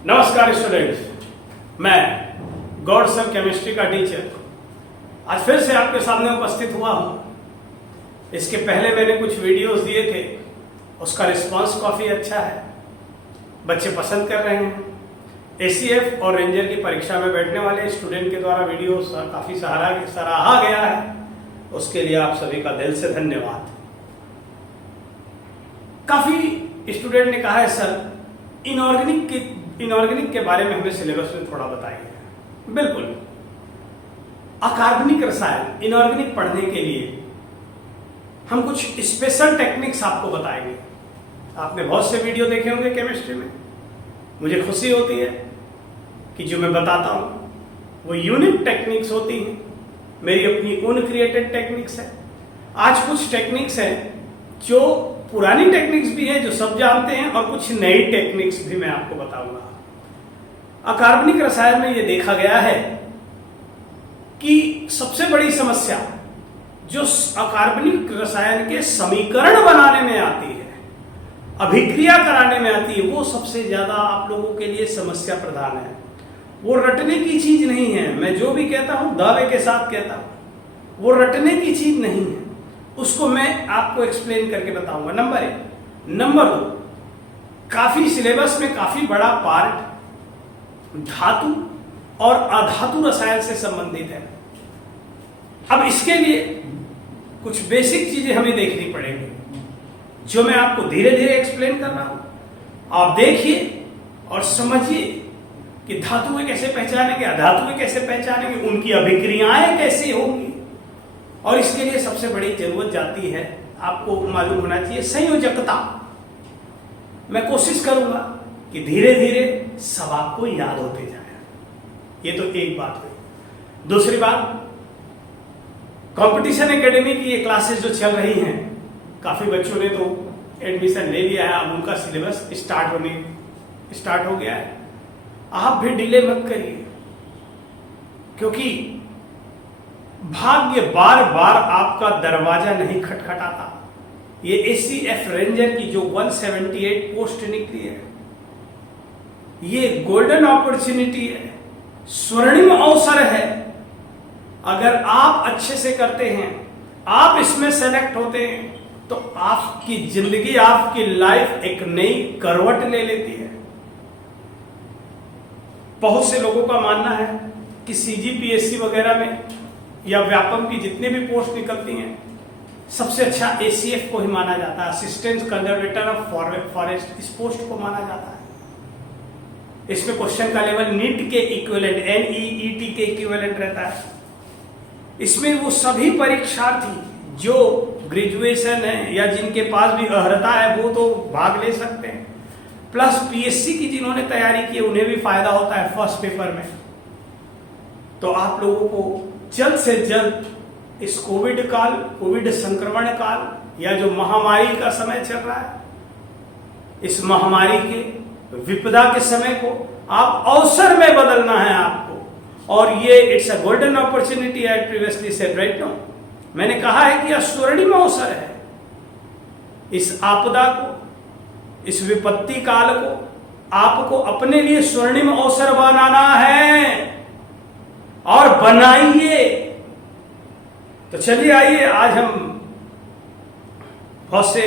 नमस्कार स्टूडेंट्स, मैं God sir chemistry का टीचर आज फिर से आपके सामने उपस्थित हुआ हूं। इसके पहले मैंने कुछ वीडियोस दिए थे, उसका रिस्पांस काफ़ी अच्छा है, बच्चे पसंद कर रहे हैं। एसीएफ और रेंजर की परीक्षा में बैठने वाले स्टूडेंट के द्वारा वीडियो काफ़ी सराहा गया है, उसके लिए आप सभी का दिल से धन्यवाद। काफ़ी स्टूडेंट ने कहा है सर इनऑर्गेनिक के बारे में हमें सिलेबस में थोड़ा बताइए। बिल्कुल, अकार्बनिक रसायन इनऑर्गेनिक पढ़ने के लिए हम कुछ स्पेशल टेक्निक्स आपको बताएंगे। आपने बहुत से वीडियो देखे होंगे केमिस्ट्री में। मुझे खुशी होती है कि जो मैं बताता हूँ वो यूनिक टेक्निक्स होती हैं, मेरी अपनी ओन क्रिएटेड टेक्निक्स है। आज कुछ टेक्निक्स हैं जो पुरानी टेक्निक्स भी हैं जो सब जानते हैं, और कुछ नई टेक्निक्स भी मैं आपको बताऊंगा। अकार्बनिक रसायन में यह देखा गया है कि सबसे बड़ी समस्या जो अकार्बनिक रसायन के समीकरण बनाने में आती है, अभिक्रिया कराने में आती है, वो सबसे ज्यादा आप लोगों के लिए समस्या प्रधान है। वो रटने की चीज नहीं है। मैं जो भी कहता हूं दावे के साथ कहता हूं, वो रटने की चीज नहीं है। उसको मैं आपको एक्सप्लेन करके बताऊंगा। नंबर 1। नंबर 2, काफी सिलेबस में काफी बड़ा पार्ट धातु और अधातु रसायन से संबंधित है। अब इसके लिए कुछ बेसिक चीजें हमें देखनी पड़ेगी, जो मैं आपको धीरे धीरे एक्सप्लेन कर रहा हूं। आप देखिए और समझिए कि धातुएं कैसे पहचानेंगे, अधातुएं कैसे पहचानेंगे, उनकी अभिक्रियाएं कैसे होंगी। और इसके लिए सबसे बड़ी जरूरत जाती है, आपको मालूम होना चाहिए, संयोजकता। मैं कोशिश करूंगा कि धीरे धीरे सब आपको याद होते जाए। ये तो एक बात हुई। दूसरी बात, कंपटीशन एकेडमी की ये क्लासेस जो चल रही हैं, काफी बच्चों ने तो एडमिशन ले लिया है, अब उनका सिलेबस स्टार्ट हो गया है। आप भी डिले मत करिए, क्योंकि भाग्य बार बार आपका दरवाजा नहीं खटखटाता। ये एसीएफ रेंजर की जो 178 पोस्ट निकली है, ये गोल्डन अपॉर्चुनिटी है, स्वर्णिम अवसर है। अगर आप अच्छे से करते हैं, आप इसमें सेलेक्ट होते हैं, तो आपकी जिंदगी, आपकी लाइफ एक नई करवट ले लेती है। बहुत से लोगों का मानना है कि सीजीपीएससी वगैरह में या व्यापम की जितने भी पोस्ट निकलती हैं, सबसे अच्छा एसीएफ को ही माना जाता है, असिस्टेंट कंजर्वेटर ऑफ फॉरेस्ट। इस पोस्ट को माना जाता है। इसमें क्वेश्चन का लेवल नीट के इक्विवेलेंट, NEET के इक्विवेलेंट रहता है। इसमें वो सभी परीक्षार्थी जो ग्रेजुएशन है या जिनके पास भी अर्हता है वो तो भाग ले सकते हैं, प्लस पीएससी की जिन्होंने तैयारी की है उन्हें भी फायदा होता है फर्स्ट पेपर में। तो आप लोगों को जल्द से जल्द इस कोविड संक्रमण काल या जो महामारी का समय चल रहा है, इस महामारी के विपदा के समय को आप अवसर में बदलना है आपको। और ये it's a golden opportunity, I previously said right now. मैंने कहा है कि यह स्वर्णिम अवसर है। इस आपदा को, इस विपत्ति काल को आपको अपने लिए स्वर्णिम अवसर बनाना है, और बनाइए। तो चलिए आइए, आज हम बहुत से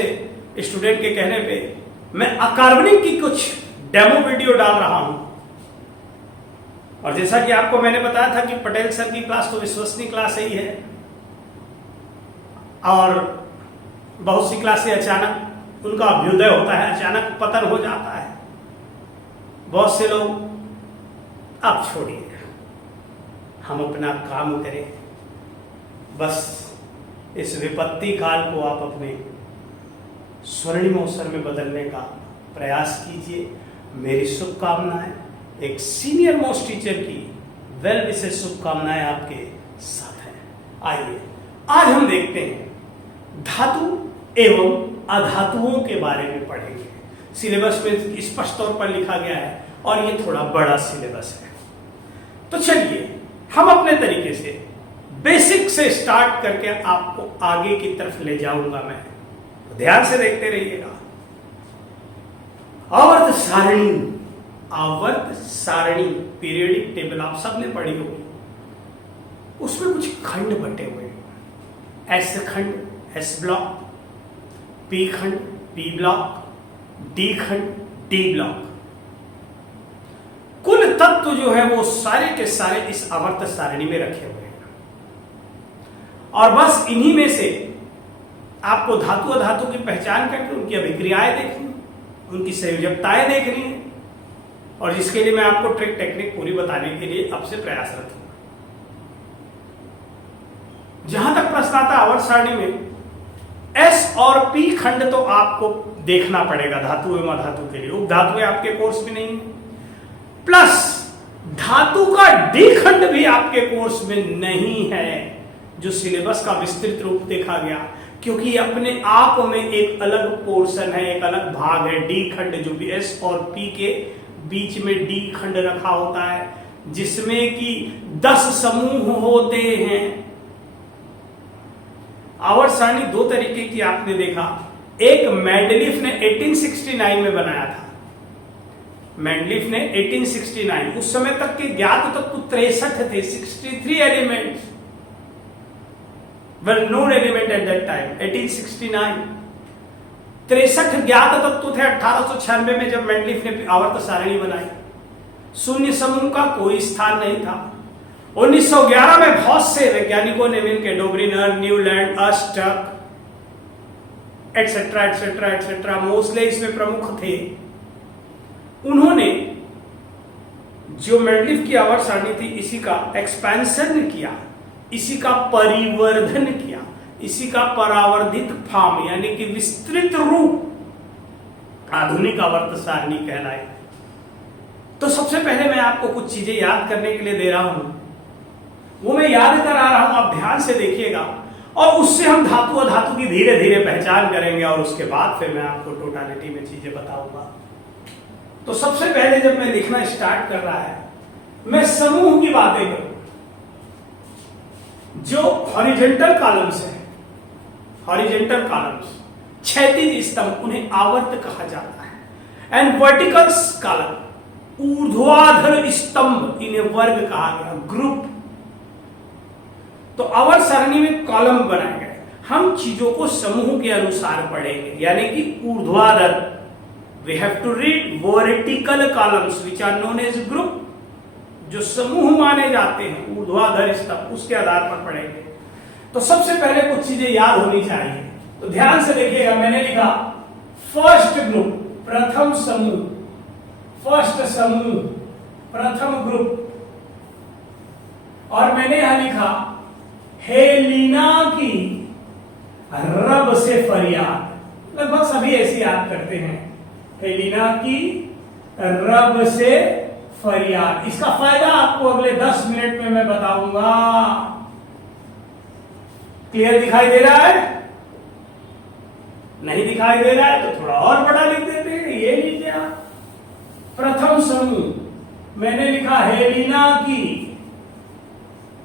स्टूडेंट के कहने पे मैं अकार्बनिक की कुछ डेमो वीडियो डाल रहा हूं। और जैसा कि आपको मैंने बताया था कि पटेल सर की क्लास तो विश्वसनीय क्लास ही है, और बहुत सी क्लासें अचानक उनका अभ्युदय होता है, अचानक पतन हो जाता है। बहुत से लोग, अब छोड़िए, हम अपना काम करें। बस इस विपत्ति काल को आप अपने स्वर्णिम अवसर में बदलने का प्रयास कीजिए। मेरी शुभकामनाएं, एक सीनियर मोस्ट टीचर की वेल विशेष शुभकामनाएं आपके साथ हैं। आइए आज हम देखते हैं धातु एवं अधातुओं के बारे में पढ़ेंगे। सिलेबस में स्पष्ट तौर पर लिखा गया है, और ये थोड़ा बड़ा सिलेबस है। तो चलिए हम अपने तरीके से बेसिक से स्टार्ट करके आपको आगे की तरफ ले जाऊंगा मैं, तो ध्यान से देखते रहिएगा। आवर्त सारणी आवर्त सारणी, पीरियडिक टेबल आप सबने पढ़ी होगी। उसमें कुछ खंड बटे हुए हैं, एस खंड एस ब्लॉक, पी खंड पी ब्लॉक, डी खंड डी ब्लॉक। कुल तत्व जो है वो सारे के सारे इस आवर्त सारणी में रखे हुए हैं और बस इन्हीं में से आपको धातु अधातु की पहचान करके उनकी अभिक्रियाएं देखनी, उनकी संयोजकताएं देखनी है और जिसके लिए मैं आपको ट्रिक टेक्निक पूरी बताने के लिए अब से प्रयासरत हूं। जहां तक प्रश्न आता आवर्त सारणी में एस और पी खंड तो आपको देखना पड़ेगा धातु एवं अधातु के लिए, उपधातुएं आपके कोर्स में नहीं है, प्लस धातु का डी खंड भी आपके कोर्स में नहीं है जो सिलेबस का विस्तृत रूप देखा गया, क्योंकि अपने आप में एक अलग पोर्शन है, एक अलग भाग है डी खंड, जो भी एस और पी के बीच में डी खंड रखा होता है जिसमें कि 10 समूह होते हैं। आवर्त सारणी दो तरीके की आपने देखा, एक मेंडलीफ ने 1869 में बनाया था। मेंडलीफ ने 1869, उस समय तक के ज्ञात तत्व 63 थे, 63 elements were known element at that time. 1869 63 ज्ञात तत्व थे 1896 में जब मेंडलीफ ने आवर्त सारणी बनाई। शून्य समूह का कोई स्थान नहीं था। 1911 में बहुत से वैज्ञानिकों ने मिलकर डोब्रिनर, न्यूलैंड, अस्टक एटसेट्रा एटसेट्रा एटसेट्रा, मोस्ले इसमें प्रमुख थे, उन्होंने जो मेंडलीफ की आवर्त सारणी थी इसी का एक्सपेंशन किया, इसी का परिवर्धन किया, इसी का परावर्धित फॉर्म यानी कि विस्तृत रूप आधुनिक आवर्त सारणी कहलाए। तो सबसे पहले मैं आपको कुछ चीजें याद करने के लिए दे रहा हूं, वो मैं याद करा रहा हूं, आप ध्यान से देखिएगा और उससे हम धातु अधातु की धीरे धीरे पहचान करेंगे और उसके बाद फिर मैं आपको टोटालिटी में चीजें बताऊंगा। तो सबसे पहले जब मैं लिखना स्टार्ट कर रहा है, मैं समूह की बातें करूं जो हॉरिजॉन्टल कॉलम्स है, हॉरिजॉन्टल कॉलम्स, क्षैतिज स्तंभ, उन्हें आवर्त कहा जाता है। एंड वर्टिकल कॉलम, ऊर्ध्वाधर स्तंभ, इन्हें वर्ग कहा गया, ग्रुप। तो आवर्त सारणी में कॉलम बनाए गए, हम चीजों को समूह के अनुसार पढ़ेंगे, यानी कि ऊर्ध्वाधर, we have to read vertical columns which are known as group, जो समूह माने जाते हैं, ऊर्ध्वाधर स्तंभ, उसके आधार पर पढ़ेंगे। तो सबसे पहले कुछ चीजें याद होनी चाहिए, तो ध्यान से देखिएगा। मैंने लिखा फर्स्ट ग्रुप, प्रथम समूह, फर्स्ट समूह, प्रथम ग्रुप, और मैंने यहां लिखा हेलिना की रब से फरियाद। लगभग सभी ऐसे याद करते हैं, हेलिना की रब से फरियाद। इसका फायदा आपको अगले 10 मिनट में मैं बताऊंगा। क्लियर दिखाई दे रहा है? नहीं दिखाई दे रहा है तो थोड़ा और बड़ा लिख देते हैं, ये लीजिए आप। प्रथम समूह मैंने लिखा हेलिना की,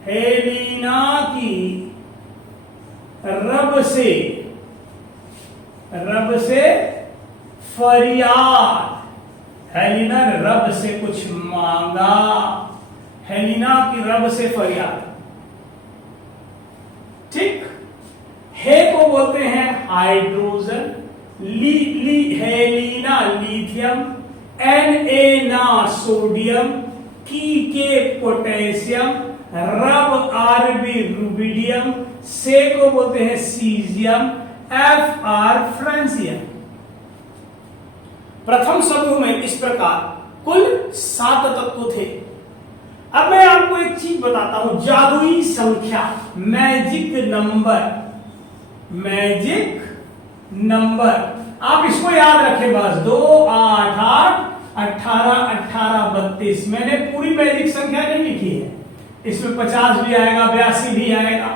हेलिना की रब से, रब से फरियाद। हेलिना ने रब से कुछ मांगा, हेलिना की रब से फरियाद। ठीक, हे को बोलते हैं हाइड्रोजन, हेलिना लिथियम, Na सोडियम, की के पोटेशियम, रब आरबी रुबिडियम, से को बोलते हैं सीजियम, Fr फ्रांसियम। प्रथम समूह में इस प्रकार कुल 7 तत्व थे। अब मैं आपको एक चीज बताता हूं, जादुई संख्या, मैजिक नंबर, मैजिक नंबर, आप इसको याद रखें बस। 2, 8, 8, 18, 18, 32। मैंने पूरी मैजिक संख्या नहीं लिखी है, इसमें 50 भी आएगा, 82 भी आएगा।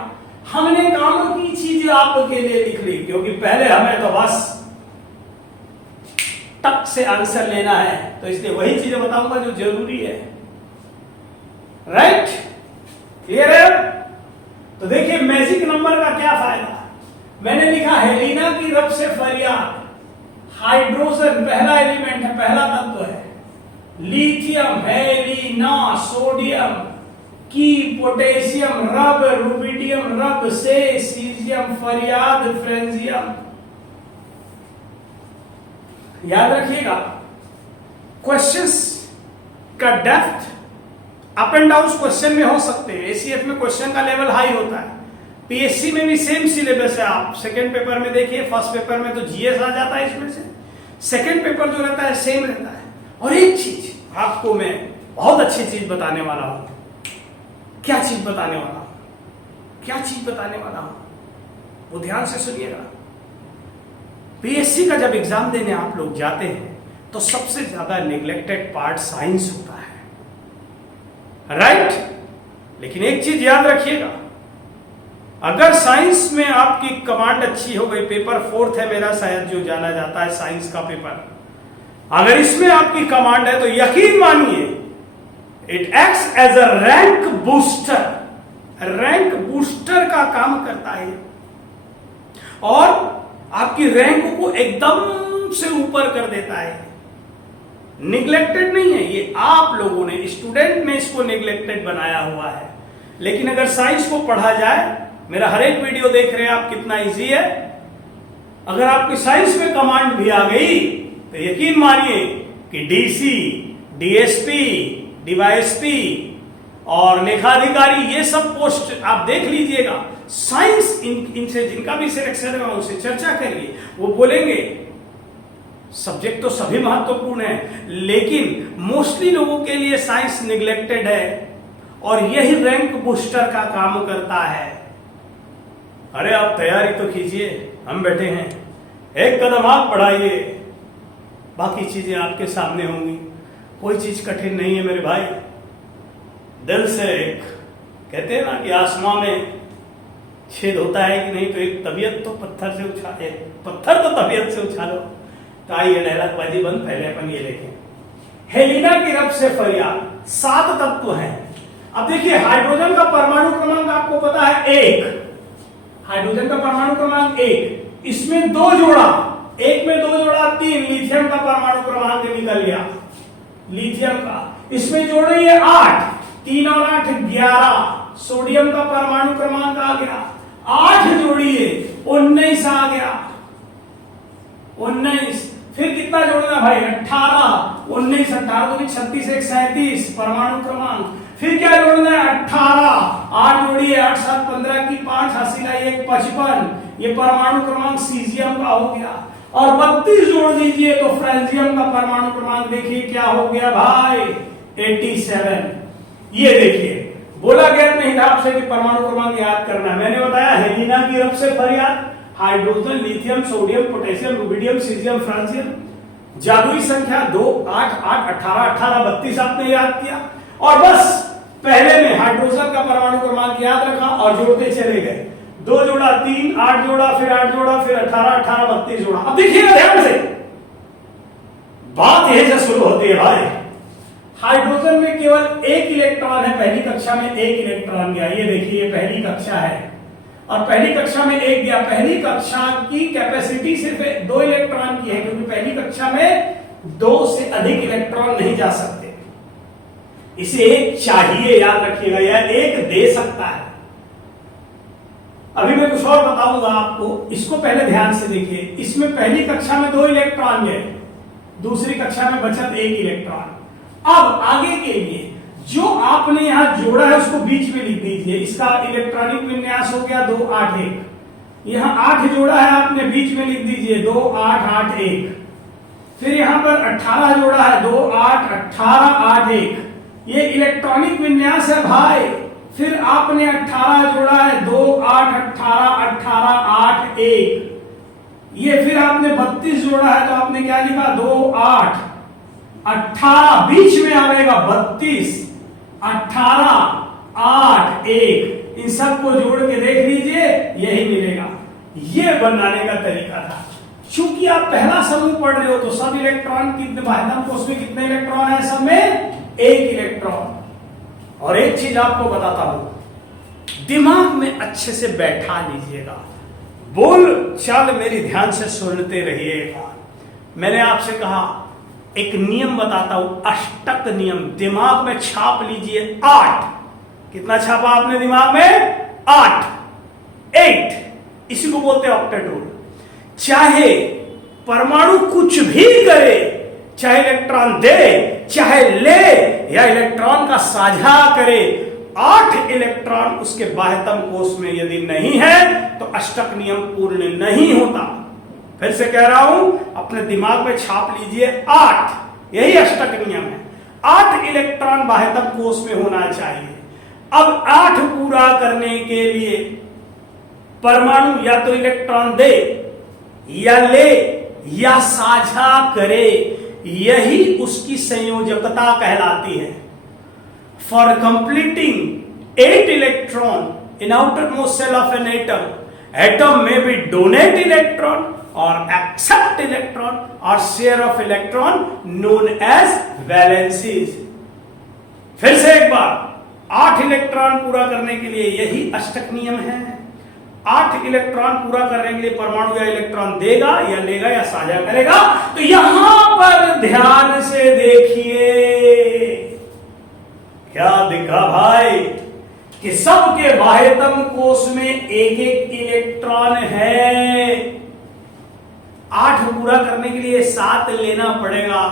हमने काम की चीज आपके लिए लिख ली, क्योंकि पहले हमें तो बस टक से आंसर लेना है, तो इसलिए वही चीजें बताऊंगा जो जरूरी है। राइट, क्लियर है? तो देखिए मैजिक नंबर का क्या फायदा। मैंने लिखा हेलिना की रब से फरियाद, हाइड्रोजन पहला एलिमेंट है, पहला तत्व है, लिथियम, हेलिना, सोडियम, की, पोटेशियम, रब, रुबिडियम, रब से, सीजियम, फरियाद, फ्रेंजियम। याद रखिएगा, क्वेश्चंस का depth up and down question में हो सकते हैं। एसीएफ में क्वेश्चन का लेवल हाई होता है, पीएससी में भी सेम सिलेबस है। आप सेकंड पेपर में देखिए, फर्स्ट पेपर में तो जीएस आ जाता है इसमें से, सेकंड पेपर जो रहता है सेम रहता है। और एक चीज आपको मैं बहुत अच्छी चीज बताने वाला हूं। क्या चीज बताने वाला हूं? क्या चीज बताने वाला हूं, वो ध्यान से सुनिएगा। पीएससी का जब एग्जाम देने आप लोग जाते हैं तो सबसे ज्यादा नेग्लेक्टेड पार्ट साइंस होता है, राइट? लेकिन एक चीज याद रखिएगा, अगर साइंस में आपकी कमांड अच्छी हो गई, पेपर 4 है मेरा शायद जो जाना जाता है साइंस का पेपर, अगर इसमें आपकी कमांड है तो यकीन मानिए it acts as a rank booster, rank booster का काम करता है और आपकी रैंक को एकदम से ऊपर कर देता है। निग्लेक्टेड नहीं है ये, आप लोगों ने, स्टूडेंट ने इसको निग्लेक्टेड बनाया हुआ है। लेकिन अगर साइंस को पढ़ा जाए, मेरा हर एक वीडियो देख रहे हैं आप कितना इजी है, अगर आपकी साइंस में कमांड भी आ गई तो यकीन मानिए कि डीसी, डीएसपी, डीवाईएसपी और लेखाधिकारी, ये सब पोस्ट आप देख लीजिएगा। साइंस इनसे जिनका भी सिलेक्शन है उनसे चर्चा करिए, वो बोलेंगे सब्जेक्ट तो सभी महत्वपूर्ण है, लेकिन मोस्टली लोगों के लिए साइंस निग्लेक्टेड है और यही रैंक बूस्टर का काम करता है। अरे आप तैयारी तो कीजिए, हम बैठे हैं, एक कदम आप बढ़ाइए, बाकी चीजें आपके सामने होंगी। कोई चीज कठिन नहीं है मेरे भाई। दिल से एक कहते हैं ना कि आसमां में छेद होता है कि नहीं, तो एक तबीयत तो पत्थर से उछाले, पत्थर तो तबीयत से उछालो। तो आइए डायलॉगबाजी बंद, पहले अपन ये देखें। हेलिना की रब से फरियाद, 7 तत्व हैं। अब देखिए हाइड्रोजन का परमाणु क्रमांक आपको पता है 1, हाइड्रोजन का परमाणु क्रमांक 1, इसमें 2 जोड़ा, एक में 2 जोड़ा 3, लिथियम का परमाणु क्रमांक निकल गया, लिथियम का। इसमें जोड़िए 8, 3 और 8 11, सोडियम का परमाणु क्रमांक आ गया। 8 जोड़िए 19 आ गया, 19। फिर कितना जोड़ना भाई? 18, 19, 18 तो 36, 1 37 परमाणु क्रमांक। फिर क्या जोड़ना है? 18, 8 जोड़िए, 8 7 15 की 5, हासिला 1 55, ये परमाणु क्रमांक सीजियम का हो गया। और 32 जोड़ दीजिए तो फ्रेंजियम का परमाणु क्रमांक देखिए क्या हो गया भाई, 87। ये देखिए, बोला गया नहीं था आपसे कि परमाणु क्रमांक याद करना, मैंने बताया हेलिना की रब से फरियाद, hydrogen, lithium, sodium, potassium, rubidium, caesium, francium. जादुई संख्या 2 8 8 18 18 32 आपने याद किया और बस पहले में हाइड्रोजन का परमाणु क्रमांक याद रखा और जोड़ते चले गए। 2 जोड़ा 3, 8 जोड़ा, फिर 8 जोड़ा, फिर 18 18 32 जोड़ा। अब देखिएगा ध्यान से, बात यही से शुरू होती है भाई। हाइड्रोजन में केवल 1 इलेक्ट्रॉन है, पहली कक्षा में 1 इलेक्ट्रॉन गया, ये देखिए पहली कक्षा है और पहली कक्षा में 1 गया। पहली कक्षा की कैपेसिटी सिर्फ 2 इलेक्ट्रॉन की है, क्योंकि पहली कक्षा में 2 से अधिक इलेक्ट्रॉन नहीं जा सकते, इसे 1 चाहिए, याद रखिएगा, यह 1 दे सकता है। अभी मैं कुछ और बताऊंगा आपको, इसको पहले ध्यान से देखिए। इसमें पहली कक्षा में 2 इलेक्ट्रॉन गए, दूसरी कक्षा में बचत 1 इलेक्ट्रॉन। अब आगे के लिए जो आपने यहां जोड़ा है उसको बीच में लिख दीजिए, इसका इलेक्ट्रॉनिक विन्यास हो गया 2 8 1, यहां 8 जोड़ा है आपने, बीच में लिख दीजिए 2 8 8 1। फिर यहां पर 18 जोड़ा है, 2 8 18 8 1, ये इलेक्ट्रॉनिक विन्यास है भाई। फिर आपने 18 जोड़ा है, 2 8 18 18 8 1, ये फिर आपने 32 जोड़ा है तो आपने क्या लिखा, 2 8 18, बीच में आएगा 32 18 8 1, इन सबको जोड़ के देख लीजिए, यही मिलेगा। ये बनाने का तरीका था। चूंकि आप पहला समूह पढ़ रहे हो तो सब इलेक्ट्रॉन कितने, बाह्यतम कोश में कितने इलेक्ट्रॉन है? सब में 1 इलेक्ट्रॉन। और एक चीज आपको बताता हूं, दिमाग में अच्छे से बैठा लीजिएगा, बोल चाल मेरी ध्यान से सुनते रहिएगा। मैंने आपसे कहा एक नियम बताता हूं, अष्टक नियम, दिमाग में छाप लीजिए 8। कितना छापा आपने दिमाग में? 8, 8। इसी को बोलते हैं ऑक्टेट रूल। चाहे परमाणु कुछ भी करे, चाहे इलेक्ट्रॉन दे चाहे ले या इलेक्ट्रॉन का साझा करे, 8 इलेक्ट्रॉन उसके बाह्यतम कोष में यदि नहीं है तो अष्टक नियम पूर्ण नहीं होता। फिर से कह रहा हूं, अपने दिमाग में छाप लीजिए 8, यही अष्टक नियम है। 8 इलेक्ट्रॉन बाह्यतम कोष में होना चाहिए। अब 8 पूरा करने के लिए परमाणु या तो इलेक्ट्रॉन दे या ले या साझा करे, यही उसकी संयोजकता कहलाती है। For completing 8 electron in outermost cell of an atom may be donate electron or accept electron or share of electron known as valencies। फिर से एक बार, 8 इलेक्ट्रॉन पूरा करने के लिए यही अष्टक नियम है। 8 इलेक्ट्रॉन पूरा करने के लिए परमाणु या इलेक्ट्रॉन देगा या लेगा या साझा करेगा। तो यहां पर ध्यान से देखिए, क्या दिखा भाई कि सबके बाह्यतम कोष में एक एक इलेक्ट्रॉन है। 8 पूरा करने के लिए 7 लेना पड़ेगा।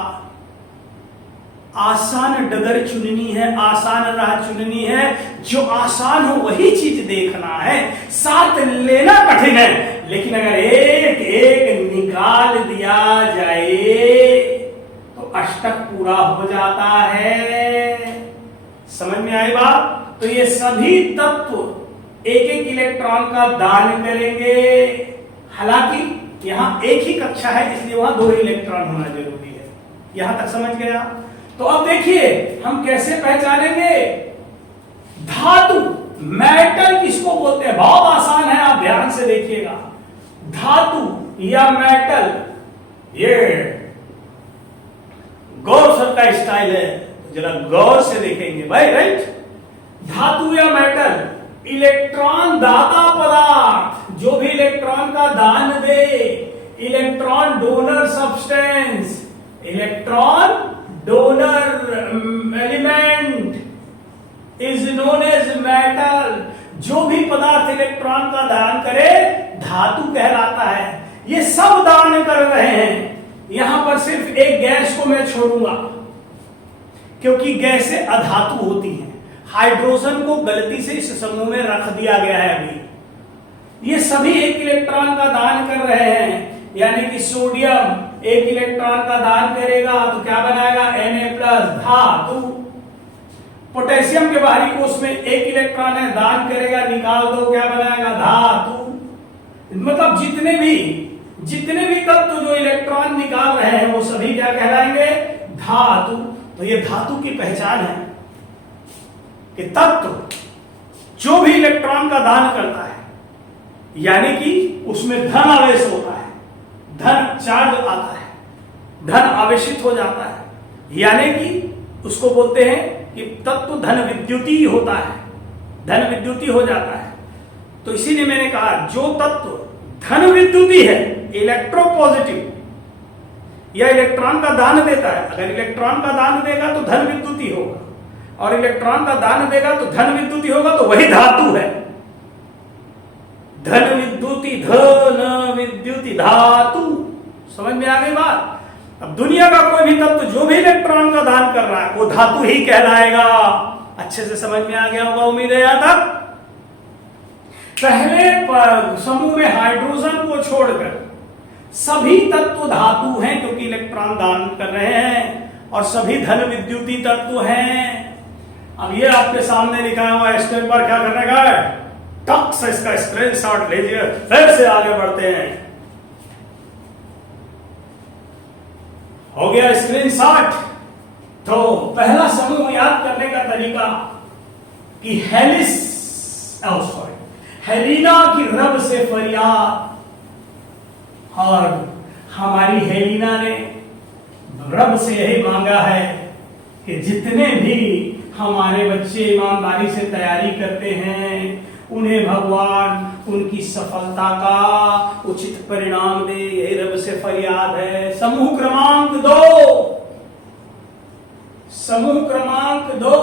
आसान डगर चुननी है, आसान राह चुननी है, जो आसान हो वही चीज देखना है। 7 लेना कठिन है, लेकिन अगर एक एक निकाल दिया जाए तो अष्टक पूरा हो जाता है। समझ में आई बात? तो ये सभी तत्व एक एक इलेक्ट्रॉन का दान करेंगे। हालांकि यहां एक ही कक्षा है, इसलिए वहां 2 इलेक्ट्रॉन होना जरूरी है। यहां तक समझ गया? तो अब देखिए हम कैसे पहचानेंगे धातु, मेटल किसको बोलते हैं? बहुत आसान है, आप ध्यान से देखिएगा। धातु या मेटल, ये गौर सर का स्टाइल है, जरा गौर से देखेंगे भाई। राइट, धातु या मेटल, इलेक्ट्रॉन दाता पदार्थ, जो भी इलेक्ट्रॉन का दान दे, electron donor substance, electron donor element is known as metal. जो भी पदार्थ इलेक्ट्रॉन का दान करे धातु कहलाता है। ये सब दान कर रहे हैं। यहां पर सिर्फ एक गैस को मैं छोड़ूंगा, क्योंकि गैसें अधातु होती हैं। हाइड्रोजन को गलती से इस समूह में रख दिया गया है। अभी ये सभी एक इलेक्ट्रॉन का दान कर रहे हैं, यानी कि सोडियम एक इलेक्ट्रॉन का दान करेगा तो क्या बनाएगा? Na+ धातु। पोटेशियम के बाहरी कोष में एक इलेक्ट्रॉन है, दान करेगा, निकाल दो, क्या बनाएगा? धातु। मतलब जितने भी तत्व जो इलेक्ट्रॉन निकाल रहे हैं वो सभी क्या कहलाएंगे? धातु। तो ये धातु की पहचान है कि तत्व जो भी इलेक्ट्रॉन का दान करता है, यानी कि उसमें धन आवेश होता है, धन चार्ज आता है, धन आवेशित हो जाता है, यानी कि उसको बोलते हैं कि तत्व धन विद्युती होता है, धन विद्युती हो जाता है। तो इसीलिए मैंने कहा जो तत्व धन विद्युती है, इलेक्ट्रोपॉजिटिव या इलेक्ट्रॉन का दान देता है, अगर इलेक्ट्रॉन का दान देगा तो धन विद्युती होगा, और इलेक्ट्रॉन का दान देगा तो धन विद्युती होगा, तो वही धातु है। धन विद्युती धातु। समझ में आ गई बात? अब दुनिया का कोई भी तत्व जो भी इलेक्ट्रॉन का दान कर रहा है वो धातु ही कहलाएगा। अच्छे से समझ में आ गया होगा, उम्मीद है। यहां तक पहले समूह में हाइड्रोजन को छोड़कर सभी तत्व धातु हैं, क्योंकि इलेक्ट्रॉन दान कर रहे हैं, और सभी धन विद्युती तत्व हैं। अब ये आपके सामने लिखा हुआ स्टेप पर क्या करने का है? टक से इसका स्क्रीनशॉट लीजिए, फिर से आगे बढ़ते हैं। हो गया स्क्रीनशॉट। तो पहला समूह याद करने का तरीका कि हेलिना की रब से फरियाद, और हमारी हेलिना ने रब से यही मांगा है कि जितने भी हमारे बच्चे ईमानदारी से तैयारी करते हैं उन्हें भगवान उनकी सफलता का उचित परिणाम दे, यही रब से फरियाद है। समूह क्रमांक 2, समूह क्रमांक 2,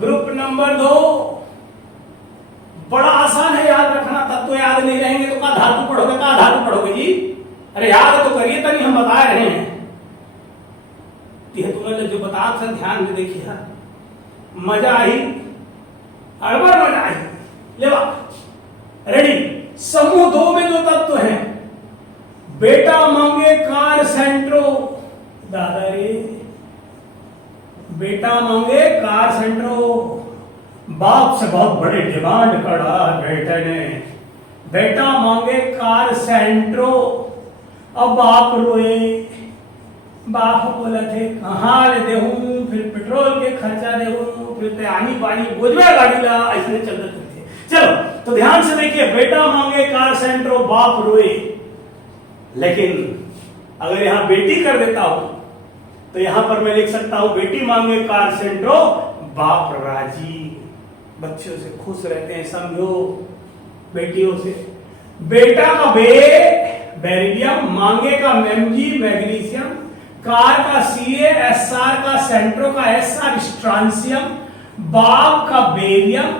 ग्रुप नंबर 2। बड़ा आसान है याद रखना, तत्व याद नहीं रहेंगे तो का धातु पढ़ोगे, का धातु पढ़ोगे जी? अरे याद तो करिए, तभी हम बता रहे हैं। तुम्हें जो बता था ध्यान में देखिए, मजा आई, अड़बड़ मजा आई। ले रेडी। समूह 2 में जो तत्व हैं, बेटा मांगे कार सेंट्रो, दादा रे, बेटा मांगे कार सेंट्रो, बाप से बहुत बड़े डिमांड करा बेटे ने, बेटा मांगे कार सेंट्रो। अब बाप रोए, बाप बोला थे कहाँ ले देहूं, फिर पेट्रोल के खर्चा देहूं, फिर आनी पानी बोझवा गाड़ी ला, ऐसे चलते थे। चलो तो ध्यान से देखिए, बेटा मांगे कार सेंट्रो, बाप रोए। लेकिन अगर यहां बेटी कर देता हूं तो यहां पर मैं लिख सकता हूं बेटी मांगे कार सेंट्रो, बाप राजी। बच्चों से खुश रहते हैं, समझो बेटियों से। बेटा का बेरिलियम, मांगे का मेमजी मैग्नीशियम, कार का सीए, एसआर का सेंट्रो का एसआर स्ट्रांसियम, बाप का बेरियम,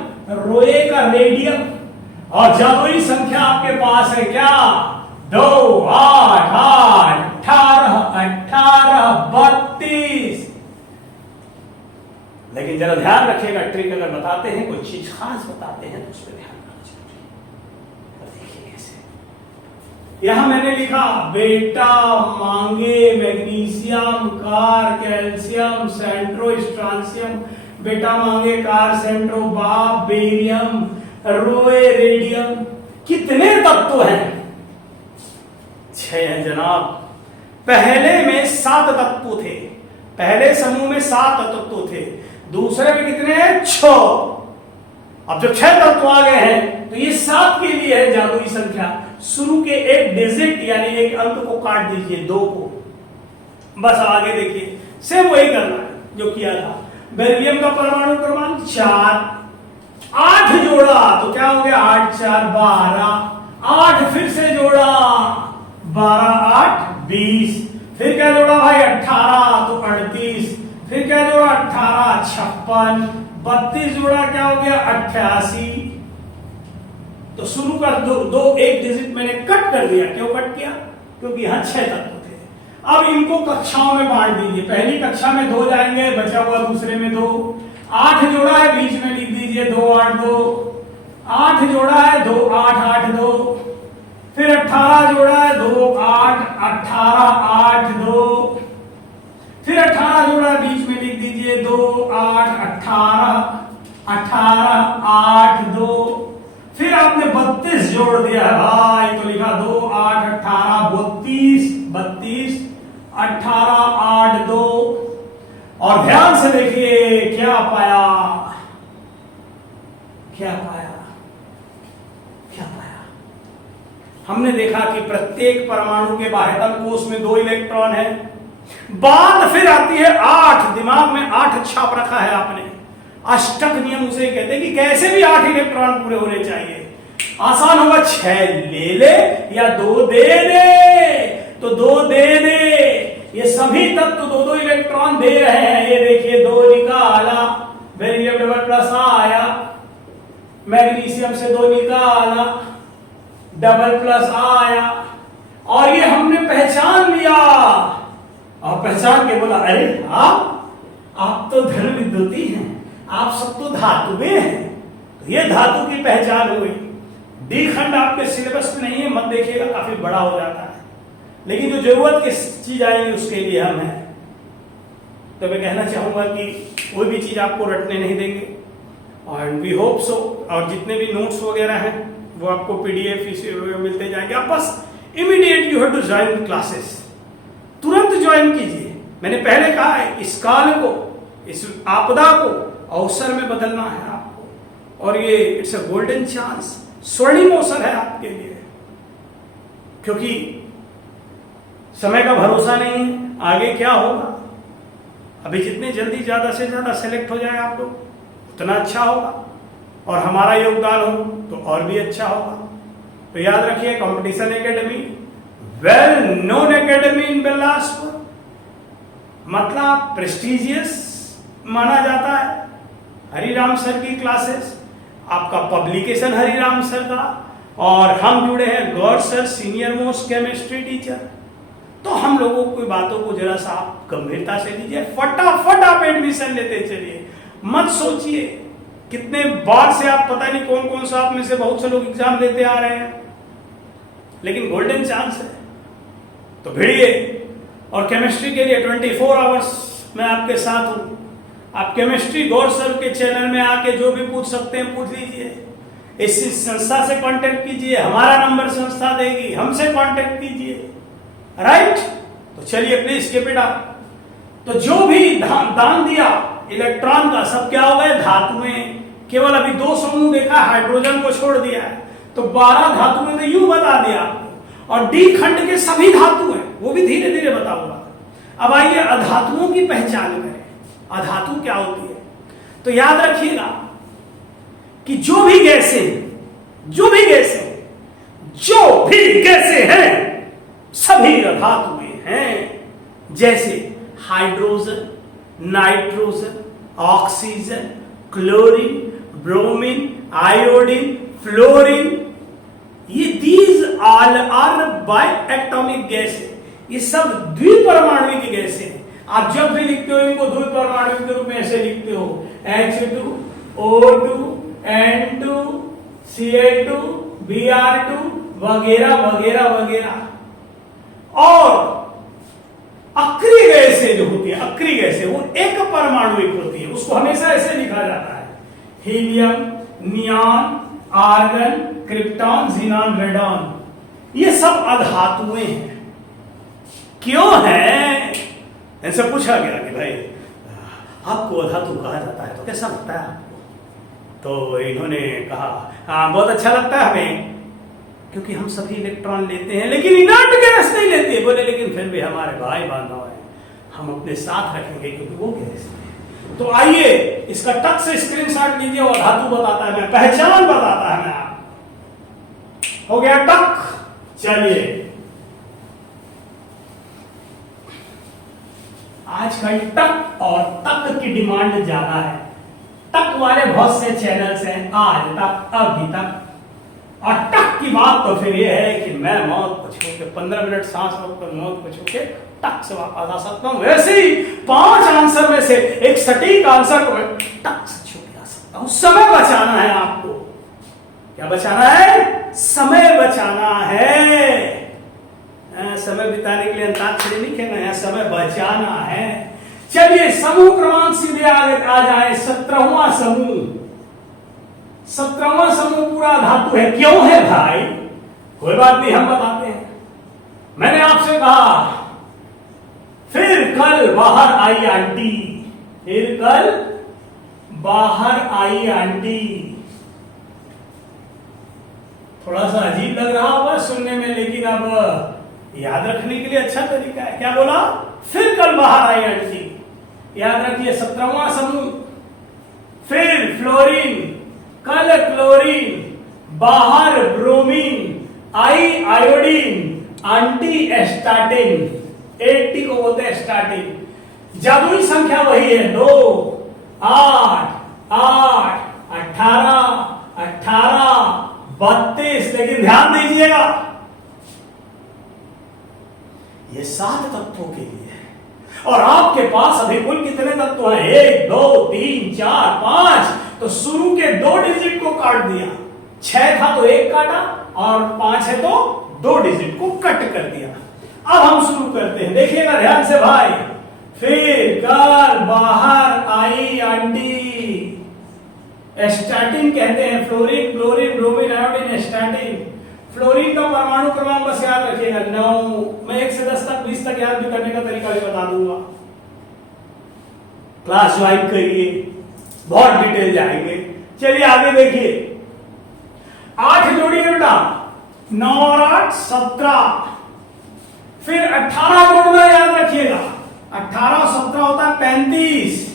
रोए का रेडियम। और जादुई संख्या आपके पास है क्या? 2, 8, 8, 18, 18, 32। लेकिन जरा ध्यान रखिएगा, ट्रिक अगर बताते हैं, कोई चीज खास बताते हैं तो उस पर ध्यान रखना चाहिए। देखिए ऐसे यहां मैंने लिखा बेटा मांगे मैग्नीशियम, कार कैल्शियम, सेंट्रो स्ट्रांसियम, बेटा मांगे कार सेंट्रो, बाप बेरियम, रोए रेडियम। कितने तत्व हैं? 6 हैं जनाब। पहले में 7 तत्व थे, पहले समूह में 7 तत्व थे, दूसरे में कितने हैं? 6। अब जब 6 तत्व आ गए हैं तो ये 7 के लिए है जादुई संख्या। शुरू के एक डिजिट यानी एक अंक को काट दीजिए, 2 को, बस आगे देखिए। सेम वही करना है जो किया था। बेरिलियम का परमाणु क्रमांक 4, 8 जोड़ा तो क्या हो गया? 8, 4, 12। 8 फिर से जोड़ा, 12, 8, 20। फिर क्या जोड़ा भाई? 18 तो 38। फिर क्या जोड़ा? 18, 56। 32 जोड़ा क्या हो गया? 88। तो शुरू का दो एक डिजिट मैंने कट कर दिया। क्यों कट किया? क्योंकि यहां 6 तत्व थे। अब इनको कक्षाओं में बांट दीजिए। पहली कक्षा में 2 जाएंगे, बचा हुआ दूसरे में 2। 8 जोड़ा है, बीच में लिख दीजिए 2, 8, 2। 8 जोड़ा है, 2, 8, 8, 2। फिर 18 जोड़ा है, 2, 8, 18, 8, 2। फिर 18 जोड़ा है, बीच में लिख दीजिए 2, 8, 18, 18, 8, 2। फिर आपने 32 जोड़ दिया है भाई, तो लिखा 2, 8, 18, 32, 32, 18, 8, 2। और ध्यान से देखिए क्या पाया, क्या पाया, क्या पाया? हमने देखा कि प्रत्येक परमाणु के बाह्यतम कोश में 2 इलेक्ट्रॉन है। बात फिर आती है 8। दिमाग में 8 छाप रखा है आपने। अष्टक नियम उसे कहते हैं कि कैसे भी 8 इलेक्ट्रॉन पूरे होने चाहिए। आसान होगा, 6 ले ले या 2 दे दे, तो 2 दे दे। ये सभी तत्व 2-2 इलेक्ट्रॉन दे रहे हैं। ये देखिए 2 निकाला, बेरिलियम डबल प्लस आया, मैग्नीशियम से 2 निकाला, डबल प्लस आया, और ये हमने पहचान लिया। और पहचान के बोला, अरे आप तो धन विद्युती हैं, आप सब तो धातुएं हैं। तो ये धातु की पहचान हुई। डी खंड आपके सिलेबस में नहीं है, मत देखिएगा, काफी बड़ा हो जाता है। लेकिन जो जरूरत की चीज आएगी उसके लिए हम हैं। तो मैं कहना चाहूंगा कि कोई भी चीज आपको रटने नहीं देंगे, और वी होप सो। और जितने भी नोट्स वगैरह हैं वो आपको पीडीएफ इसे मिलते जाएंगे। आप बस immediate you have to join classes, तुरंत ज्वाइन कीजिए। मैंने पहले कहा है, इस काल को, इस आपदा को अवसर में बदलना है आपको, और ये इट्स अ गोल्डन चांस, स्वर्णिम अवसर है आपके लिए। क्योंकि समय का भरोसा नहीं है, आगे क्या होगा। अभी जितने जल्दी ज्यादा से ज्यादा सेलेक्ट हो जाए आप लोग, उतना अच्छा होगा, और हमारा योगदान हो तो और भी अच्छा होगा। तो याद रखिए, competition academy, well known academy in Bilaspur, मतलब प्रेस्टिजियस माना जाता है, हरिराम सर की क्लासेस, आपका पब्लिकेशन हरिराम सर का, और हम जुड़े हैं Gaur sir, senior most chemistry teacher. तो हम लोगों की बातों को जरा सा आप गंभीरता से लीजिए, फटाफट आप एडमिशन लेते चलिए, मत सोचिए कितने बार से आप पता नहीं कौन कौन सा आप में से बहुत से लोग एग्जाम देते आ रहे हैं, लेकिन गोल्डन चांस है तो भिड़िए। और केमिस्ट्री के लिए 24 आवर्स मैं आपके साथ हूं। आप केमिस्ट्री गौर सर के चैनल में आके जो भी पूछ सकते हैं पूछ लीजिए, इस संस्था से कांटेक्ट कीजिए, हमारा नंबर संस्था देगी, हमसे कांटेक्ट कीजिए, राइट। तो चलिए प्लीज कीप इट अप। तो जो भी दान दिया इलेक्ट्रॉन का, सब क्या हो गए? धातुएं। केवल अभी 2 समूह देखा, हाइड्रोजन को छोड़ दिया है, तो 12 धातुएं तो यूं बता दिया आपको, और डी खंड के सभी धातु हैं, वो भी धीरे धीरे बताऊंगा। अब आइए अधातुओं की पहचान करें। अधातु क्या होती है? तो याद रखिएगा कि जो भी गैसें हैं सभी अधातुएं हैं। जैसे hydrogen, nitrogen, oxygen, chlorine, bromine, iodine, fluorine, ये these all are biatomic गैसें। ये सब द्विपरमाणुक गैसें हैं। आप जब भी लिखते हो इनको द्विपरमाणुक के रूप में ऐसे लिखते हो, H2, O2, N2, Cl2, Br2 वगैरह वगैरह वगैरह। और अक्रिय गैसें जो होती है, अक्रिय गैसें वो एक परमाणुक होती है, उसको हमेशा ऐसे लिखा जाता है, helium, neon, argon, krypton, xenon, radon. ये सब अधातुएं हैं। क्यों है? ऐसे पूछा गया कि भाई आपको अधातु कहा जाता है तो कैसा लगता है आपको? तो इन्होंने कहा हाँ बहुत अच्छा लगता है हमें, क्योंकि हम सभी इलेक्ट्रॉन लेते हैं, लेकिन इनर्ट गैस नहीं लेते। बोले लेकिन फिर भी हमारे भाई बांधव है, हम अपने साथ रखेंगे क्योंकि वो गैस है। तो आइए इसका टक से स्क्रीनशॉट लीजिए, और धातु बताता है, मैं पहचान बताता है मैं आपको। हो गया टक। चलिए आजकल टक और तक की डिमांड ज्यादा है। टक वाले बहुत से चैनल्स हैं, आज तक, अभी तक। और टक की बात तो फिर ये है कि मैं मौत को छू के 15 मिनट सांस रोककर मौत को छू के टक से वापस आ सकता हूं। वैसे ही 5 आंसर में से एक सटीक आंसर को मैं टक से छू के आ सकता हूं। समय बचाना है आपको। क्या बचाना है? समय बचाना है। समय बिताने के लिए अंताक्षरी नहीं खेलना है, समय बचाना है। चलिए समूह क्रमांक सीधे आ जाए। 17वां समूह। 17वां समूह पूरा धातु है। क्यों है भाई? कोई बात नहीं, हम बताते हैं। मैंने आपसे कहा फिर कल बाहर आई आंटी, फिर कल बाहर आई आंटी। थोड़ा सा अजीब लग रहा होगा सुनने में, लेकिन अब याद रखने के लिए अच्छा तरीका है। क्या बोला? फिर कल बाहर आई आंटी। याद रखिए 17वां समूह। फिर फ्लोरीन, कल क्लोरीन, बाहर ब्रोमीन, आई आयोडीन, आंटी एस्टाटिन। 80 को बोलते हैं एस्टाटिन। जादुई संख्या वही है 2, 8, 8, 18, 18, 32। लेकिन ध्यान दीजिएगा ये 7 तत्वों के लिए है। और आपके पास अभी कुल कितने तत्व हैं? 1, 2, 3, 4, 5। तो शुरू के 2 डिजिट को काट दिया। 6 था तो 1 काटा, और 5 है तो 2 डिजिट को कट कर दिया। अब हम शुरू करते हैं, देखिएगा ध्यान से भाई। फिर कल बाहर आई आंटी। एस्टाटिन कहते हैं fluorine, chlorine, bromine, iodine, astatine. Fluorine का परमाणु क्रमांक बस याद रखिएगा 9। मैं 1 से 10 तक 20 तक याद भी करने का तरीका भी बता दूंगा। क्लास ज्वाइन करिए, बहुत डिटेल जाएंगे। चलिए आगे देखिए। 8 जोड़ी बेटा, 9 और 8 17। फिर 18 जोड़ना याद रखिएगा। 18 और 17 होता है 35।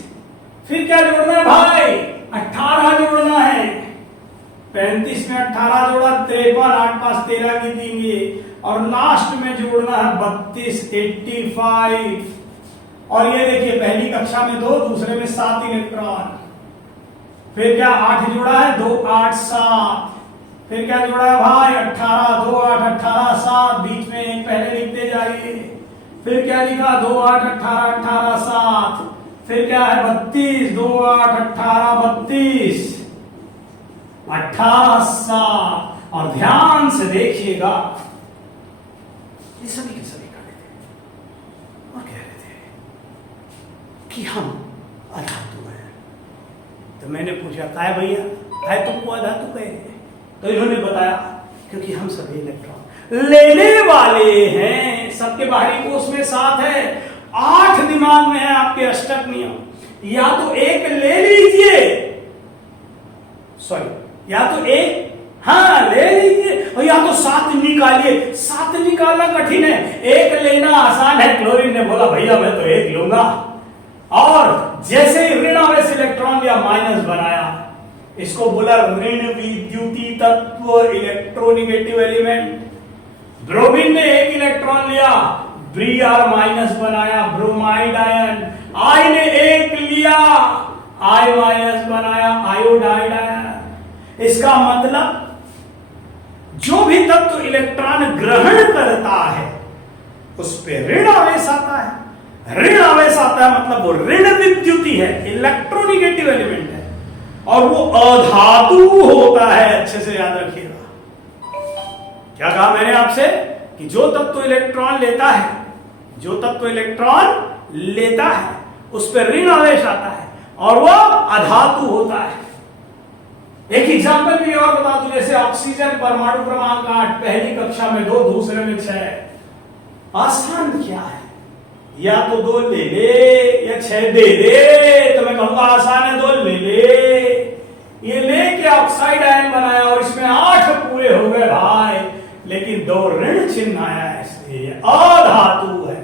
फिर क्या जोड़ना है भाई? 18 जोड़ना है। 35 में 18 जोड़ा 53, 8 5 13 की 3 ये, और लास्ट में जोड़ना है 32 85। और ये देखिए पहली कक्षा में 2, दूसरे में 7 इलेक्ट्रॉन। फिर क्या 8 जुड़ा है, 2 8 7। फिर क्या जुड़ा है भाई 18, 2 8 18 7, बीच में एक पहले लिखते जाइए। फिर क्या लिखा 2 8 18 18 7। फिर क्या है 32, 2 8 18 32 18 7। और ध्यान से देखिएगा ये सभी के सभी खड़े थे और कह रहे थे कि हम अधातु हैं। तो मैंने पूछा काय भैया, काय तुमको अधातु कहे? तो इन्होंने बताया क्योंकि हम सभी इलेक्ट्रॉन लेने वाले हैं। सबके बाहरी कोष में 7 है, 8 दिमाग में है आपके अष्टक नियम। या तो एक ले लीजिए, सॉरी, या तो एक ले लीजिए, और या तो 7 निकालिए। 7 निकालना कठिन है, एक लेना आसान है। क्लोरीन ने बोला भैया मैं तो एक लूंगा, और जैसे ही ऋण आवेश इलेक्ट्रॉन या माइनस बनाया, इसको बोला ऋण विद्युतीय तत्व, इलेक्ट्रोनिगेटिव एलिमेंट। ब्रोमीन ने एक इलेक्ट्रॉन लिया, Br माइनस बनाया, ब्रोमाइड आयन। आई ने एक लिया, I माइनस बनाया, आयोडाइड आयन। इसका मतलब जो भी तत्व इलेक्ट्रॉन ग्रहण करता है उस पे ऋण आवेश आता है। ऋण आवेश आता है मतलब वो ऋण विद्युती है, इलेक्ट्रोनिगेटिव एलिमेंट है, और वो अधातु होता है। अच्छे से याद रखिएगा। क्या कहा मैंने आपसे कि जो तत्व इलेक्ट्रॉन लेता है, जो तत्व इलेक्ट्रॉन लेता है उस पर ऋण आवेश आता है और वो अधातु होता है। एक एग्जांपल के लिए और बता दूं, जैसे ऑक्सीजन परमाणु क्रमांक 8, पहली कक्षा में 2, दूसरे में 6। आसान क्या है, या तो 2 ले ले या 6 दे दे। तो मैं कहूंगा आसान है, 2 ले ले। ये लेके ऑक्साइड आयन बनाया और इसमें 8 पूरे हो गए भाई, लेकिन 2 ऋण चिन्ह आया है, इसलिए अधातु है।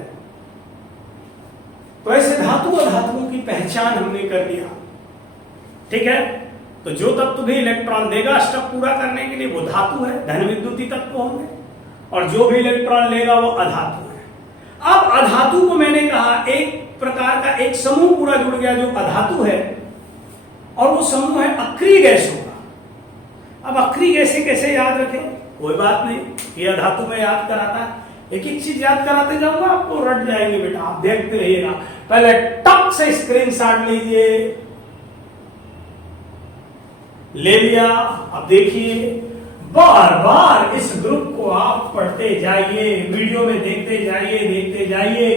तो ऐसे धातु अधातुओं की पहचान हमने कर लिया, ठीक है। तो जो तत्व भी इलेक्ट्रॉन देगा अष्टक पूरा करने के लिए वो धातु है, धन विद्युतीय तत्व होंगे, और जो भी इलेक्ट्रॉन लेगा वो अधातु है। अब अधातु को मैंने कहा एक प्रकार का एक समूह पूरा जुड़ गया जो अधातु है, और वो समूह है अक्रिय गैसों का। अब अक्रिय गैसें कैसे याद रखें? कोई बात नहीं, ये अधातु में याद कराता है। एक एक चीज याद कराते जाऊंगा, आपको रट जाएंगे बेटा, आप देखते रहिएगा। पहले टक से स्क्रीनशॉट लीजिए, ले लिया। अब देखिए बार बार इस ग्रुप को आप पढ़ते जाइए, वीडियो में देखते जाइए।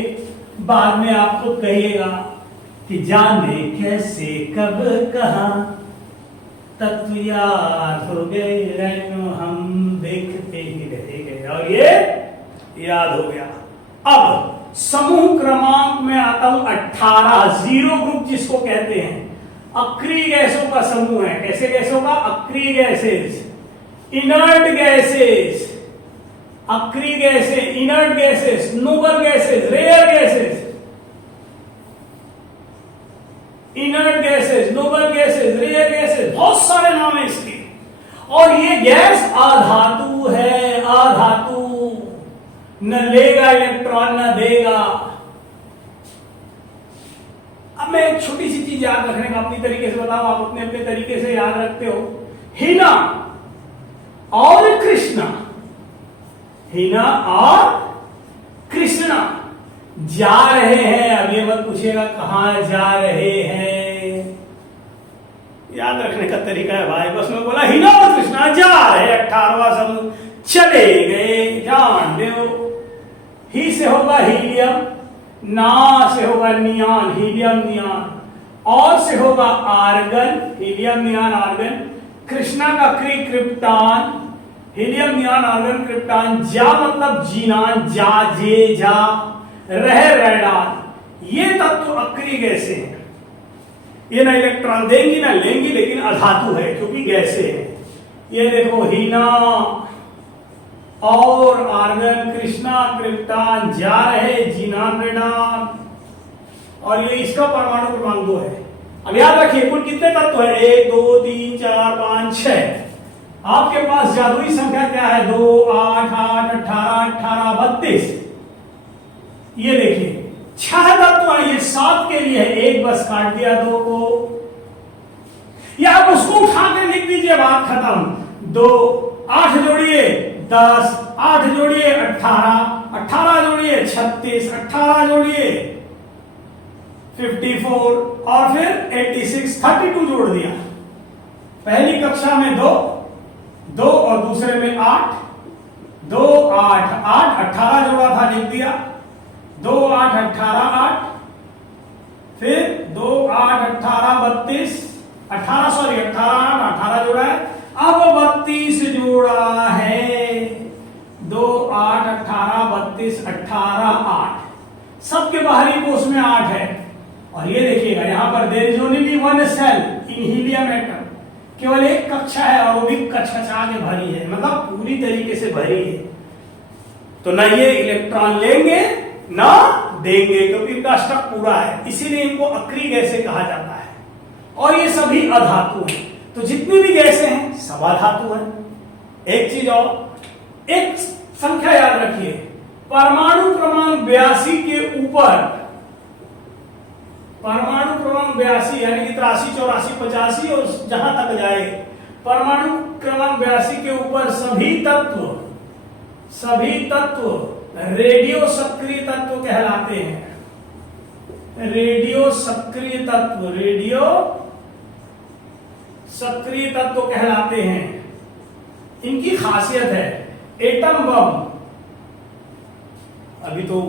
बाद में आपको कहिएगा कि जाने कैसे कब कहा तत्व याद हो गए, रैनो हम देखते ही रह गए, और ये याद हो गया। अब समूह क्रमांक में आता हूं 18, जीरो ग्रुप जिसको कहते हैं। अक्रिय गैसों का समूह है। कैसे गैसों का? अक्रिय गैसेस, इनर्ट गैसेस, अक्रिय gases, inert gases, noble gases, rare gases, inert gases, noble gases, rare gases, बहुत सारे नाम है इसके। और ये गैस अधातु है, अधातु, न लेगा इलेक्ट्रॉन न देगा। अब मैं एक छोटी सी चीज याद रखने का अपनी तरीके से बताऊं, आप अपने अपने तरीके से याद रखते हो। हीना और कृष्णा, हीना और कृष्णा जा रहे हैं। अब ये मत पूछिएगा कहां जा रहे हैं, याद रखने का तरीका है भाई। बस मैं बोला हीना और कृष्णा जा रहे, 18वां समूह चले गए, जान दो। ही से होगा हीलियम, ना से होगा नियान, हीलियम नियान, और से होगा आर्गन, हीलियम नियान आर्गन। कृष्णा का क्रिप्टान, हीलियम नियान आर्गन क्रिप्टान। जा मतलब जीनान, जा जे जा, रह रेडान। ये तत्व अक्रिय गैसें हैं। ये ना इलेक्ट्रॉन देंगी ना लेंगी, लेकिन अधातु है क्योंकि गैसें हैं। ये देखो हीना और आर्गन, कृष्णा, क्रिप्टान जा रहे, जीनान, रेडान, और ये इसका परमाणु क्रमांक 2 है। अब याद रखिए कुल कितने तत्व है? 1 2 3 4 5 6। आपके पास जादुई संख्या क्या है? 2 8 8 18 18 32। ये देखिए 6 तत्व हैं, ये 7 के लिए है, एक बस काट दिया 2 को, या आप उसको उठा के लिख दीजिए, बात खत्म। 2 8 जोड़िए 10, 8 जोड़िए 18, 18 जोड़िए 36, 18 जोड़िए 54 और फिर 86, 32 जोड़ दिया। पहली कक्षा में 2 और दूसरे में 8, 2 8 8, 18 जोड़ा था, लिख दिया। 2 8 18 8, फिर 2 8 18 32, 18 8 जोड़ा है। अब 32 जोड़ा है, 2 8 18 32 18 8, सबके बाहरी कोष में 8 है। और ये देखिएगा यहां पर there is only one shell in helium atom, केवल एक कक्षा है और वो भी कचकचा के भरी है, मतलब पूरी तरीके से भरी है। तो ना ये इलेक्ट्रॉन लेंगे ना देंगे, क्योंकि इनका स्टक पूरा है, इसीलिए इनको अक्री गैसें कहा जाता है। और ये सभी अधातु हैं, तो जितनी भी गैसें हैं सब अधातु हैं। एक चीज और, एक संख्या याद रखिए, परमाणु क्रमांक 82 के ऊपर, परमाणु क्रमांक 82 यानी कि 83 84 85 और जहां तक जाए, परमाणु क्रमांक 82 के ऊपर सभी तत्व रेडियो सक्रिय तत्व कहलाते हैं। रेडियो सक्रिय तत्व कहलाते हैं। इनकी खासियत है एटम बम, अभी तो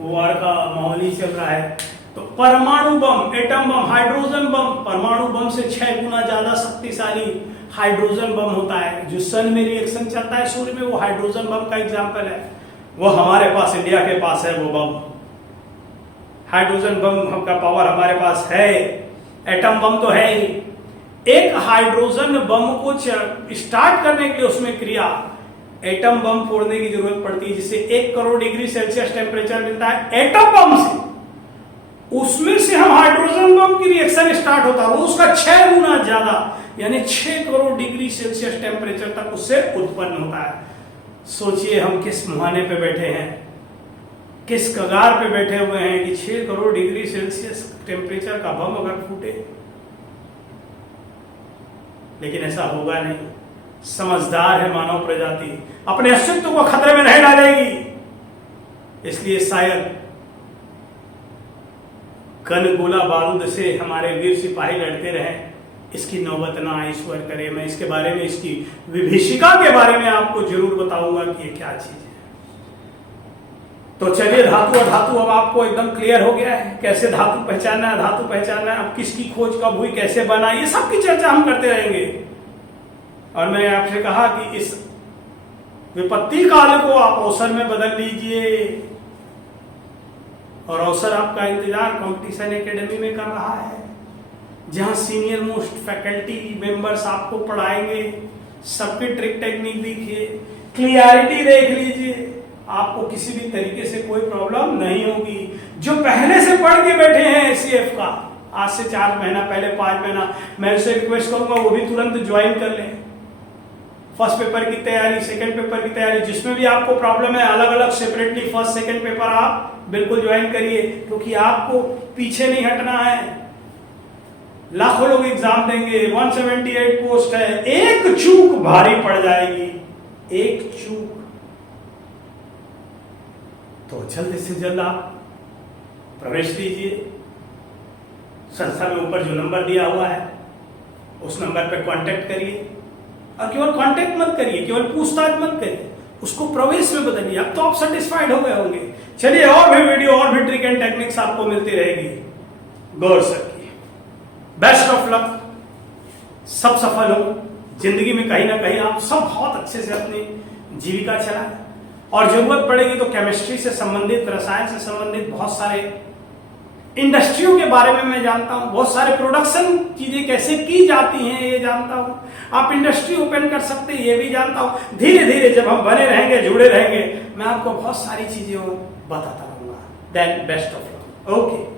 वार का माहौल ही चल रहा है, तो परमाणु बम, एटम बम, हाइड्रोजन बम, परमाणु बम से 6 गुना ज्यादा शक्तिशाली हाइड्रोजन बम होता है। जो सन में रिएक्शन चलता है सूर्य में, वो हाइड्रोजन बम का एग्जाम्पल है। वो हमारे पास, इंडिया के पास है वो बम, हाइड्रोजन बम का पावर हमारे पास है, एटम बम तो है ही। एक हाइड्रोजन बम को स्टार्ट करने के लिए उसमें क्रिया एटम बम फोड़ने की जरूरत पड़ती है, जिससे 1 करोड़ डिग्री सेल्सियस टेम्परेचर मिलता है एटम बम से। उसमें से हम हाइड्रोजन बम की रिएक्शन स्टार्ट होता है, वो उसका 6 गुना ज्यादा, यानी 6 करोड़ डिग्री सेल्सियस टेम्परेचर तक उससे उत्पन्न होता है। सोचिए हम किस मुहाने पे बैठे हैं, किस कगार पे बैठे हुए हैं कि 6 करोड़ डिग्री सेल्सियस टेम्परेचर का बम अगर फूटे। लेकिन ऐसा होगा नहीं। समझदार है मानव प्रजाति, अपने अस्तित्व को खतरे में नहीं डालेगी। इसलिए शायद कन गोला बारूद से हमारे वीर सिपाही लड़ते रहे, इसकी नौबत ना ईश्वर करे। मैं इसके बारे में, इसकी विभीषिका के बारे में आपको जरूर बताऊंगा कि ये क्या चीज है। तो चलिए, धातु अधातु अब आपको एकदम क्लियर हो गया है, कैसे धातु पहचानना है, धातु पहचानना है, अब किसकी खोज कब हुई, कैसे बना, ये सब की चर्चा हम करते रहेंगे। और मैंने आपसे कहा कि इस विपत्ति काल को आप अवसर में बदल लीजिए, और अवसर आपका इंतजार कंपटीशन एकेडमी में कर रहा है, जहां सीनियर मोस्ट फैकल्टी मेंबर्स आपको पढ़ाएंगे। सबकी ट्रिक टेक्निक देखिए, क्लियरिटी देख लीजिए, आपको किसी भी तरीके से कोई प्रॉब्लम नहीं होगी। जो पहले से पढ़ के बैठे हैं एसीएफ का, आज से 4 महीना पहले, 5 महीना, मैं उसे रिक्वेस्ट करूंगा वो भी तुरंत ज्वाइन कर लें। फर्स्ट पेपर की तैयारी, सेकंड पेपर की तैयारी, जिसमें भी आपको प्रॉब्लम है, अलग अलग सेपरेटली फर्स्ट सेकंड पेपर आप बिल्कुल ज्वाइन करिए, क्योंकि आपको पीछे नहीं हटना है। लाखों लोग एग्जाम देंगे, 178 पोस्ट है, एक चूक भारी पड़ जाएगी, एक चूक। तो जल्द से जल्द आप प्रवेश लीजिए। संस्था में ऊपर जो नंबर दिया हुआ है उस नंबर पर कांटेक्ट करिए, और केवल कांटेक्ट मत करिए, केवल पूछताछ मत करिए, उसको प्रवेश में बदलिए। अब तो आप सेटिस्फाइड हो गए होंगे। चलिए, और भी वीडियो और भी ट्रिक एंड टेक्निक्स आपको मिलती रहेगी, गौर से रखिए। बेस्ट ऑफ लक, सब सफल हो जिंदगी में, कहीं ना कहीं आप सब बहुत अच्छे से अपनी जीविका चलाएं। और जरूरत पड़ेगी तो केमिस्ट्री से संबंधित, रसायन से संबंधित बहुत सारे इंडस्ट्रियों के बारे में मैं जानता हूं, बहुत सारे प्रोडक्शन चीजें कैसे की जाती हैं ये जानता हूं। आप इंडस्ट्री ओपन कर सकते हैं ये भी जानता हूं। धीरे धीरे जब हम बने रहेंगे, जुड़े रहेंगे, मैं आपको बहुत सारी चीजें बताता रहूंगा। Then best of luck. Okay.